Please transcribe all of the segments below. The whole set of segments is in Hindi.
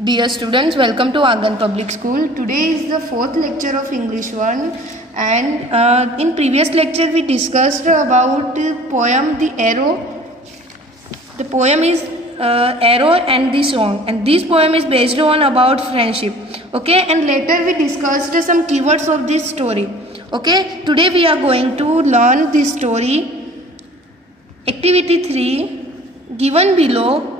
Dear students, welcome to Angan Public School. Today is the fourth lecture of English 1 and in previous lecture we discussed about the poem The Arrow. The poem is Arrow and the Song, and this poem is based on about friendship. Okay, and later we discussed some keywords of this story. Okay, today we are going to learn this story. Activity 3 given below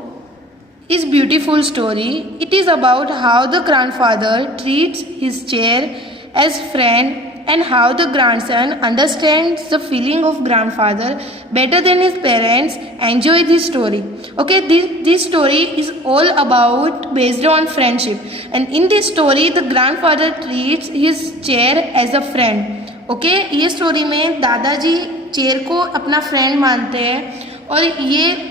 is beautiful story. It is about how the grandfather treats his chair as friend and how the grandson understands the feeling of grandfather better than his parents. Enjoy this story. Okay, this story is all about based on friendship, and in this story the grandfather treats his chair as a friend. Okay, ये स्टोरी में दादाजी चेयर को अपना फ्रेंड मानते हैं और ये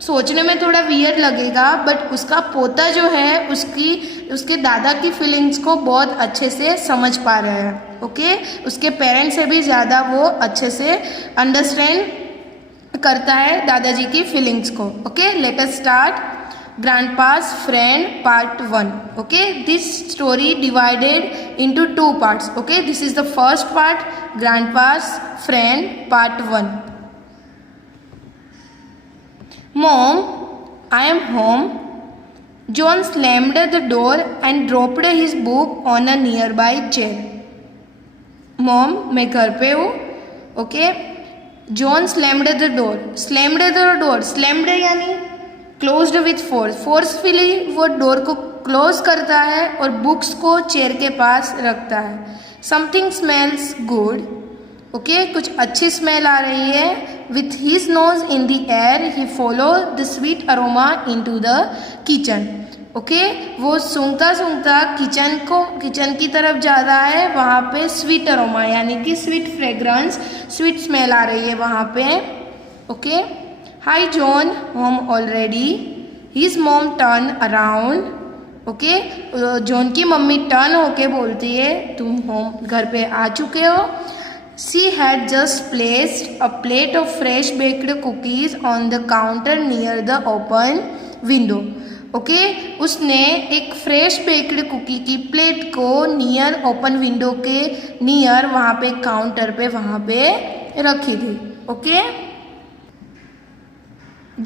सोचने में थोड़ा वियर्ड लगेगा, बट उसका पोता जो है उसके दादा की फीलिंग्स को बहुत अच्छे से समझ पा रहा है. ओके, उसके पेरेंट्स से भी ज़्यादा वो अच्छे से अंडरस्टैंड करता है दादाजी की फीलिंग्स को. Okay, let us start. ग्रैंडपास friend part 1. Okay, this story divided into 2 parts. Okay, this is the first part, ग्रैंडपास friend part 1. Mom, I am home. John slammed the door and dropped his book on a nearby chair. Mom, मैं घर पे हूँ. Okay. John slammed the door. Slammed the door. Slammed यानी closed with force. Forcefully वो डोर को क्लोज करता है और बुक्स को चेयर के पास रखता है. Something smells good. ओके, कुछ अच्छी स्मेल आ रही है. With his nose in the air he follow the sweet aroma into the kitchen. Okay, वो सूंघता सूंघता किचन की तरफ जा रहा है. वहाँ पे स्वीट अरोमा यानी कि स्वीट फ्रेग्रेंस, स्वीट स्मेल आ रही है वहाँ पे. Okay, hi John, home already. His mom turn around. Okay, John की मम्मी टर्न होके बोलती है तुम होम घर पे आ चुके हो. She had just placed a plate of fresh baked cookies on the counter near the open window. Okay, उसने एक फ्रेश बेक्ड कुकी की प्लेट को नियर ओपन विंडो के नियर वहाँ पे काउंटर पे वहाँ पे रखी थी. Okay,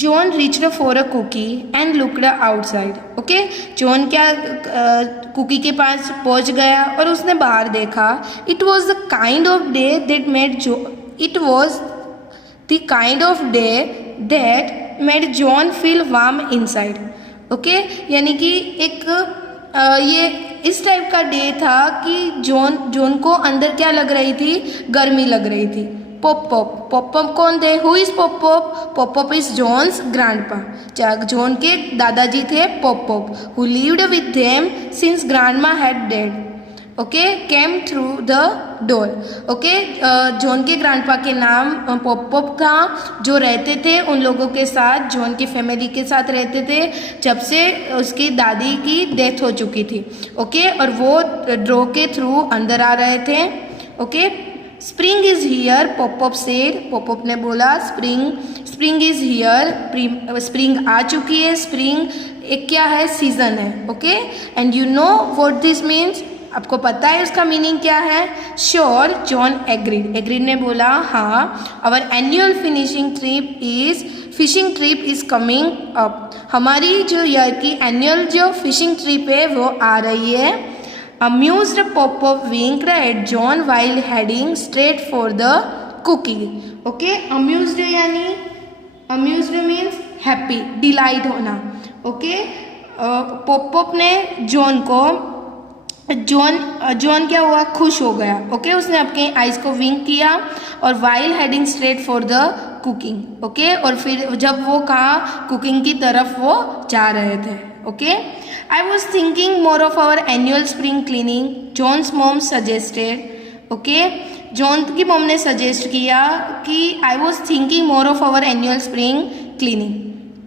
John reached for a cookie and looked outside. Okay, John क्या कुकी के पास पहुंच गया और उसने बाहर देखा. It was the kind of day that made John feel warm inside. Okay, यानी कि एक ये इस टाइप का डे था कि जॉन को अंदर क्या लग रही थी, गर्मी लग रही थी. पॉप पॉप कौन थे? Who is pop pop? Pop pop is John's grandpa. John के दादाजी थे pop pop, who lived with them since grandma had dead. Okay, came through the door. Okay, John के ग्रैंडपा के नाम पॉप पॉप था, जो रहते थे उन लोगों के साथ, जॉन की फैमिली के साथ रहते थे जब से उसकी दादी की डेथ हो चुकी थी. ओके, और वो डोर के थ्रू अंदर आ रहे थे. Okay, spring is here, pop pop said. Pop pop ने बोला स्प्रिंग इज हियर, स्प्रिंग आ चुकी है. स्प्रिंग एक क्या है, सीजन है. Okay, and you know what this means, आपको पता है उसका मीनिंग क्या है? श्योर, जॉन एग्रीड ने बोला हाँ. Our annual fishing trip is coming up. हमारी जो ईयर की एनुअल जो फिशिंग ट्रिप है वो आ रही है. Amused, Pop-Pop winked at John while heading straight for the cookie. Okay, amused यानी amused means happy, delight होना. Okay, Pop-Pop ने जॉन क्या हुआ, खुश हो गया. ओके, उसने अपने आइज को विंक किया और while heading straight for the cooking. Okay, और फिर जब वो कहा कुकिंग की तरफ वो जा रहे थे. Okay, I was thinking more of our annual spring cleaning, John's mom suggested. Okay, John की मॉम ने सजेस्ट किया कि I was thinking more of our annual spring cleaning.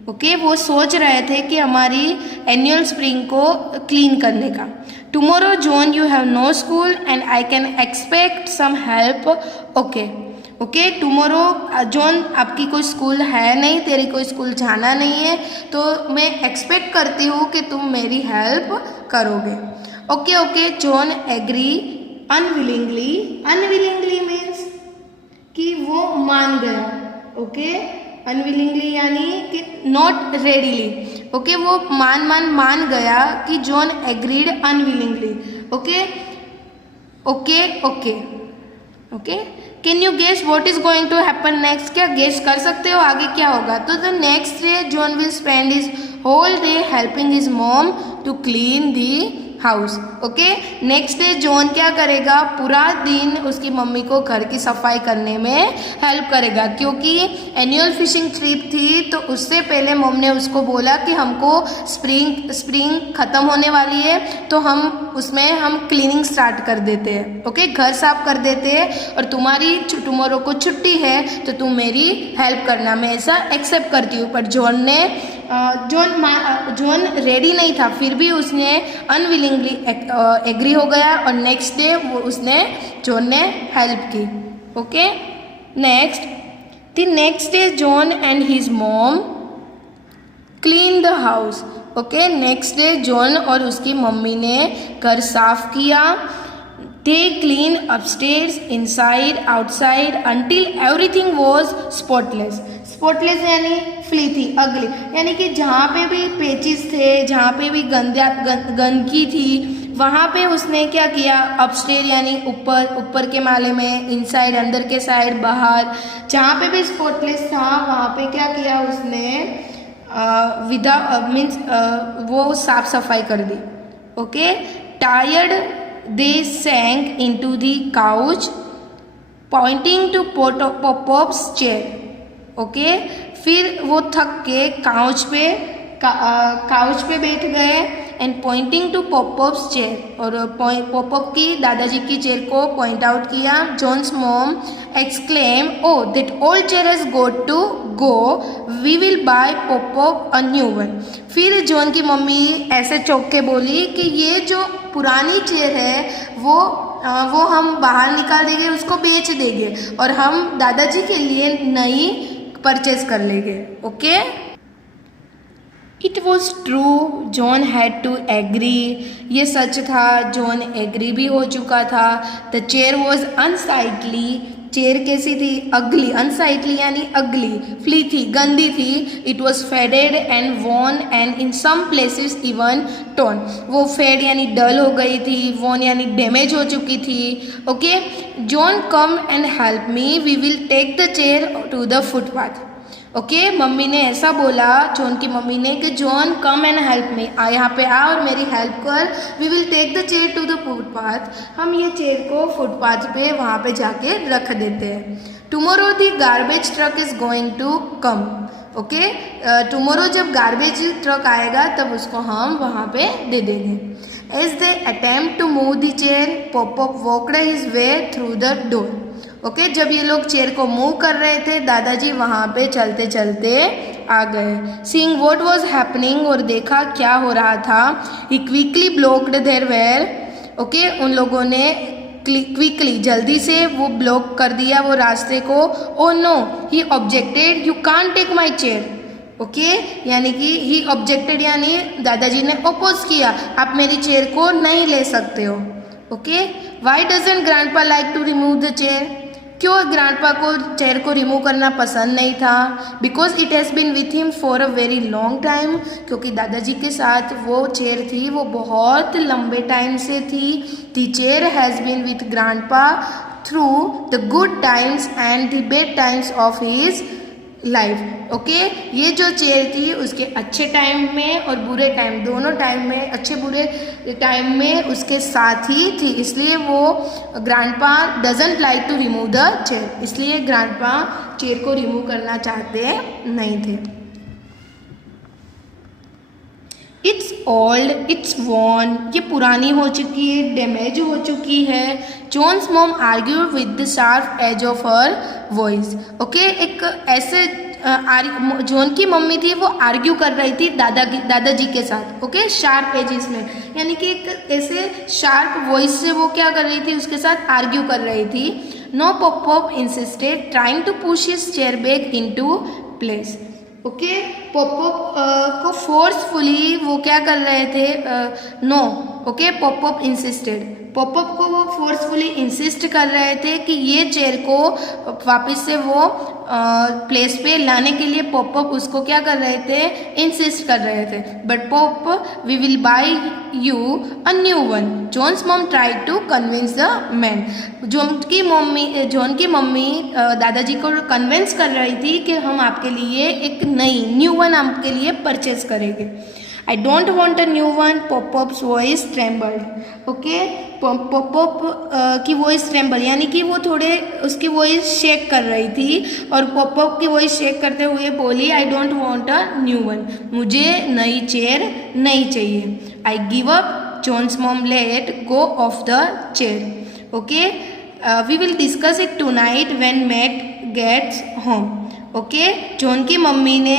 Okay, वो सोच रहे थे कि हमारी एनुअल स्प्रिंग को क्लीन करने का. Tomorrow John you have no school and I can expect some help. Okay, okay tomorrow John आपकी कोई स्कूल है नहीं, तेरी कोई स्कूल जाना नहीं है, तो मैं एक्सपेक्ट करती हूँ कि तुम मेरी हेल्प करोगे। Okay John agree unwillingly. Unwillingly means कि वो मान गया। ओके अनविलिंगली यानी कि नॉट रेडीली। ओके वो मान गया कि John agreed unwillingly. Okay can you guess what is going to happen next? क्या गेस कर सकते हो आगे क्या होगा? तो the next day John will spend his whole day helping his mom to clean the house. Okay next day John क्या करेगा? पूरा दिन उसकी मम्मी को घर की सफाई करने में हेल्प करेगा, क्योंकि एनुअल फिशिंग ट्रिप थी तो उससे पहले मॉम ने उसको बोला कि हमको स्प्रिंग ख़त्म होने वाली है तो हम क्लीनिंग स्टार्ट कर देते हैं। ओके घर साफ कर देते हैं और टुमारो को छुट्टी है तो तुम मेरी हेल्प करना। मैं ऐसा एक्सेप्ट करती हूँ। पर जॉन रेडी नहीं था, फिर भी उसने अनविलिंगली एग्री हो गया और नेक्स्ट डे जॉन ने हेल्प की। Okay next day John and his mom clean the house. Okay next day John और उसकी मम्मी ने घर साफ किया। They cleaned upstairs, inside, outside until everything was spotless. Spotless यानी filthy, ugly, यानी कि जहाँ पे भी पेचिस थे, जहाँ पे भी गंदगी थी, वहाँ पे उसने क्या किया? अपस्टेयर यानी ऊपर के माले में, इनसाइड अंदर के साइड, बाहर जहाँ पे भी स्पॉटलेस था वहाँ पे क्या किया उसने? वो साफ सफाई कर दी। Okay tired they sank into the couch pointing to Pop-Pop's chair। Okay फिर वो थक के काउच पे बैठ गए and pointing to Pop-Pop's chair, और पॉप-पॉप की दादाजी की चेयर को पॉइंट आउट किया। John's mom exclaim oh that old chair has got to go, we will buy Pop-Pop a new one. फिर जॉन की मम्मी ऐसे चौंक के बोली कि ये जो पुरानी चेयर है वो हम बाहर निकाल देंगे, उसको बेच देंगे और हम दादाजी के लिए नई परचेज कर लेंगे। Okay it was true, John had to agree. ये सच था, जॉन एग्री भी हो चुका था। The chair was unsightly. Chair कैसी थी? अगली। अनसाइटली यानी अगली, फ्ली थी, गंदी थी। It was faded and worn and in some places even torn. वो फेड यानी डल हो गई थी, वॉन यानी डैमेज हो चुकी थी। Okay John come and help me, we will take the chair to the footpath. Okay mummy ने ऐसा बोला, जॉन की मम्मी ने, कि John come and help me, यहाँ पे आ और मेरी हेल्प कर। We will take the chair to the footpath, हम ये चेयर को फुटपाथ पे वहाँ पे जाके रख देते हैं। Tomorrow the garbage truck is going to come. Okay tomorrow जब गार्बेज ट्रक आएगा तब उसको हम वहाँ पे दे देंगे। As they attempt to move the chair, pop pop walked his way through the door. Okay जब ये लोग चेयर को मूव कर रहे थे, दादाजी वहाँ पे चलते चलते आ गए। सीइंग व्हाट वाज हैपनिंग, और देखा क्या हो रहा था। He quickly blocked there were. Okay उन लोगों ने क्विकली जल्दी से वो ब्लॉक कर दिया वो रास्ते को। Oh no he objected, you can't take my chair. Okay यानी कि ही ऑब्जेक्टेड यानी दादाजी ने ओपोज किया, आप मेरी चेयर को नहीं ले सकते हो। Okay why doesn't grandpa like to remove the chair? क्यों ग्रैंडपा को चेयर को रिमूव करना पसंद नहीं था? Because it has been with him for a very long time, क्योंकि दादाजी के साथ वो चेयर थी वो बहुत लंबे टाइम से थी। The chair has been with grandpa through the good times and the bad times of his life. Okay ये जो चेयर थी उसके अच्छे टाइम में और बुरे टाइम, दोनों टाइम में, अच्छे बुरे टाइम में उसके साथ ही थी। इसलिए वो grandpa doesn't like to remove the chair, इसलिए ग्रैंडपा चेयर को रिमूव करना चाहते नहीं थे। इट्स ओल्ड, इट्स वॉर्न, ये पुरानी हो चुकी है, डैमेज हो चुकी है। John's mom argue with the sharp edge of her voice. Okay एक ऐसे जॉन की मम्मी थी वो आर्ग्यू कर रही थी दादाजी के साथ। ओके शार्प एजेस में यानी कि एक ऐसे शार्प वॉइस से वो क्या कर रही थी, उसके साथ आर्ग्यू कर रही थी। No, Pop-Pop insisted, trying to push his chair back into place. Okay, pop pop को फोर्सफुली वो क्या कर रहे थे? No, okay, pop pop insisted, pop pop को वो फोर्सफुली इंसिस्ट कर रहे थे कि ये चेयर को वापस से वो प्लेस पे लाने के लिए पॉप-पॉप उसको क्या कर रहे थे? इंसिस्ट कर रहे थे. But pop, we will buy you a new one. John's mom tried to convince the man. John की मम्मी दादाजी को कन्विंस कर रही थी कि हम आपके लिए एक नई न्यू वन आपके लिए परचेज करेंगे. आई don't want a new one. Pop-pops voice trembled. Okay, pop-pop की वॉइस ट्रेम्बल यानी कि वो थोड़े उसकी वॉइस शेक कर रही थी और पॉप-पॉप की वॉइस शेक करते हुए बोली, I don't want a new one. मुझे नई चेयर नहीं चाहिए. I give up. John's mom let go of the chair. Okay, we will discuss it tonight when Matt gets home. Okay, John की मम्मी ने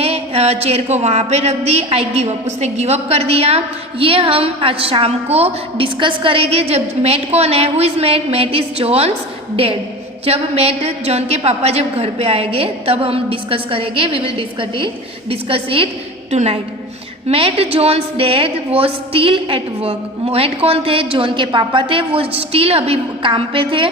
चेयर को वहाँ पे रख दी. आई गिव अप, उसने गिव अप कर दिया. ये हम आज शाम को डिस्कस करेंगे. जब मैट कौन है? Who is Matt? Matt is John's dad. जब मैट जॉन के पापा जब घर पे आएंगे तब हम डिस्कस करेंगे. We will discuss it tonight. Matt John's dad वो स्टिल एट वर्क. मैट कौन थे? जॉन के पापा थे. वो स्टिल अभी काम पे थे.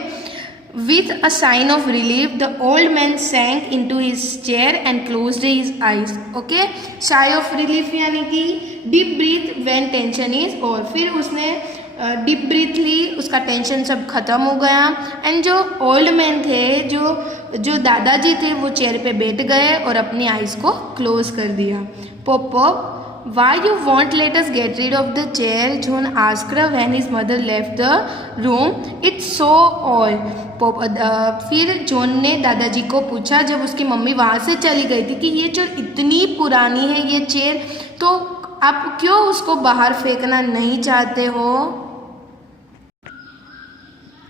With a sign of relief, the old man sank into his chair and closed his eyes. Okay, sigh of relief यानी कि deep breath when tension is over. फिर उसने डीप ब्रीथ ली, उसका टेंशन सब खत्म हो गया. एंड जो ओल्ड मैन थे, जो दादाजी थे, वो चेयर पे बैठ गए और अपनी आइज़ को क्लोज कर दिया. Pop-pop, why you won't let us get rid of the chair? John asked her when his mother left the room. It's so old. फिर जॉन ने दादाजी को पूछा जब उसकी मम्मी वहाँ से चली गई थी कि ये चेयर इतनी पुरानी है ये चेयर, तो आप क्यों उसको बाहर फेंकना नहीं चाहते हो?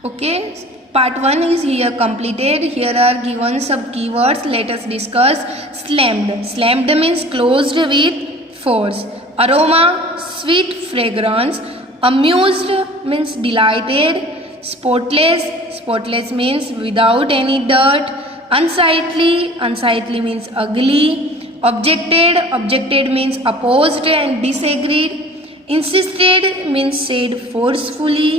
Okay, part 1 is here completed. Here are given some keywords. Let us discuss. Slammed. Slammed means closed with force. Aroma, sweet fragrance. Amused means delighted. Spotless, spotless means without any dirt. Unsightly, unsightly means ugly. Objected, objected means opposed and disagreed. Insisted means said forcefully.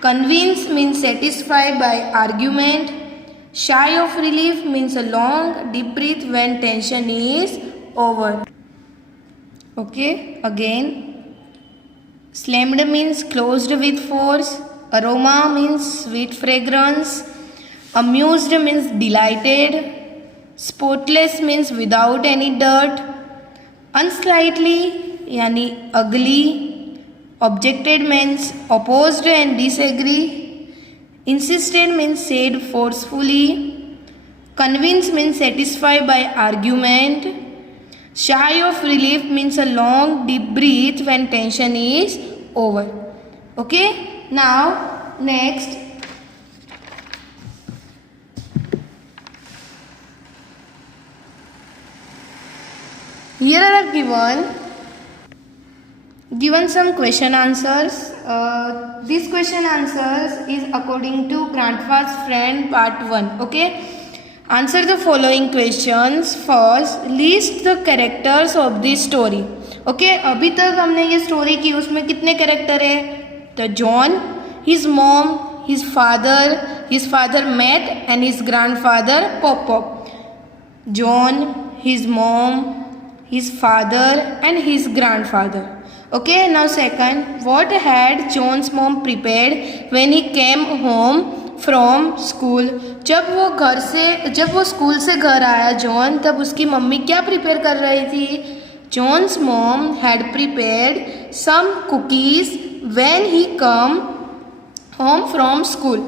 Convinced means satisfied by argument. Sigh of relief means a long deep breath when tension is over. Okay, again. Slammed means closed with force. Aroma means sweet fragrance. Amused means delighted. Spotless means without any dirt. Unsightly yani ugly. Objected means opposed and disagree. Insisted means said forcefully. Convinced means satisfied by argument. Sigh of relief means a long deep breath when tension is over. Okay, now next. Here are given some question answers. This question answers is according to Grandpa's Friend part 1. Okay, answer the following questions. First, list the characters of this story. Okay, अभी तक हमने ये स्टोरी की, उसमें कितने कैरेक्टर है? तो John, his mom, his father Matt and his grandfather Pop-Pop. John, his mom, his father and his grandfather. Okay, now second, what had John's mom prepared when he came home from school? जब वो स्कूल से घर आया जॉन, तब उसकी मम्मी क्या प्रिपेयर कर रही थी? John's mom had prepared some cookies when he come home from school.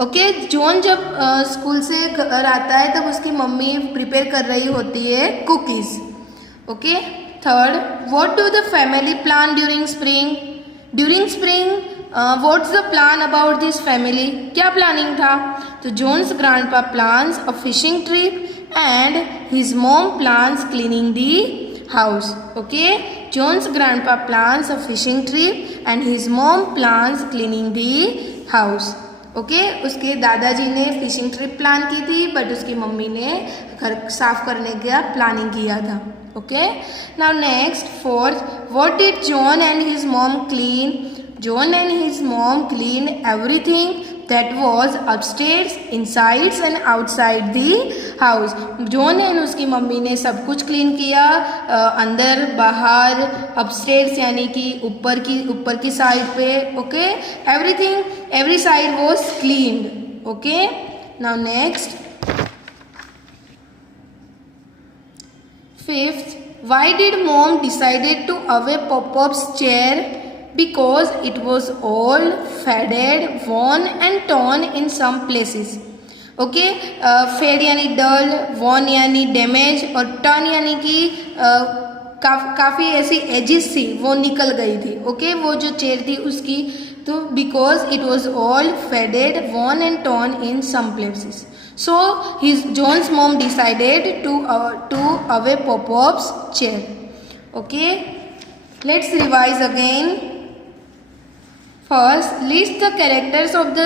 Okay, John जब स्कूल से घर आता है तब उसकी मम्मी प्रिपेयर कर रही होती है cookies. Okay, third, what do the family plan during spring? During spring, what's the plan about this family? क्या प्लानिंग था? तो John's grandpa plans a fishing trip and his mom plans cleaning the house. Okay, John's grandpa plans a fishing trip and his mom plans cleaning the house. Okay उसके दादाजी ने फिशिंग ट्रिप प्लान की थी, बट उसकी मम्मी ने घर साफ करने का प्लानिंग किया था. Okay now next fourth, what did John and his mom clean? John and his mom cleaned everything that was upstairs, inside and outside the house. John and उसकी मम्मी ने सब कुछ क्लीन किया, अंदर बाहर, upstairs यानी कि ऊपर की साइड पे. Okay everything, every side was cleaned. Okay now next fifth, why did mom decided to away Pop-Pop's chair? Because it was old, faded, worn and torn in some places. Okay fade यानी डल, वॉन यानी डैमेज और टर्न यानी कि काफ़ी ऐसी एजिस थी वो निकल गई थी. ओके वो जो चेयर थी उसकी, तो because it was old, faded, worn and torn in some places. So John's mom decided to away Pop-Pop's chair. Okay, let's revise again. First, list the characters of the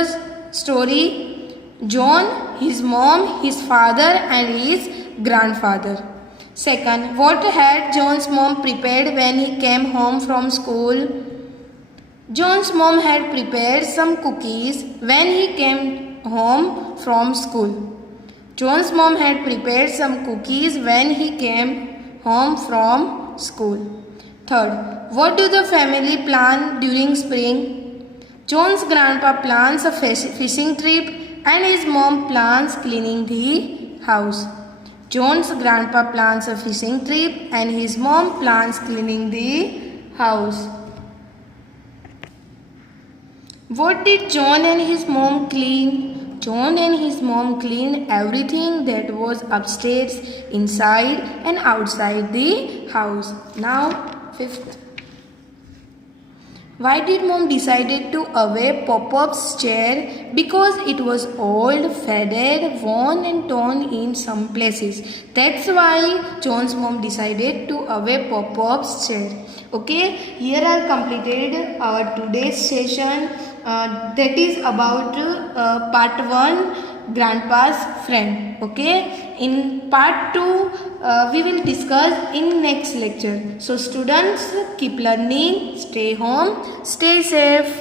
story: John, his mom, his father and his grandfather. Second, what had John's mom prepared when he came home from school? John's mom had prepared some cookies when he came home from school. John's mom had prepared some cookies when he came home from school. Third, what do the family plan during spring? John's grandpa plans a fishing trip and his mom plans cleaning the house. John's grandpa plans a fishing trip and his mom plans cleaning the house. What did John and his mom clean? John and his mom cleaned everything that was upstairs, inside and outside the house. Now, fifth. Why did mom decided to away Pop-Pop's chair? Because it was old, faded, worn and torn in some places. That's why John's mom decided to away Pop-Pop's chair. Okay, here are completed our today's session. That is about part 1, grandpa's friend. Okay, in part 2 we will discuss in next lecture. So students, keep learning, stay home, stay safe.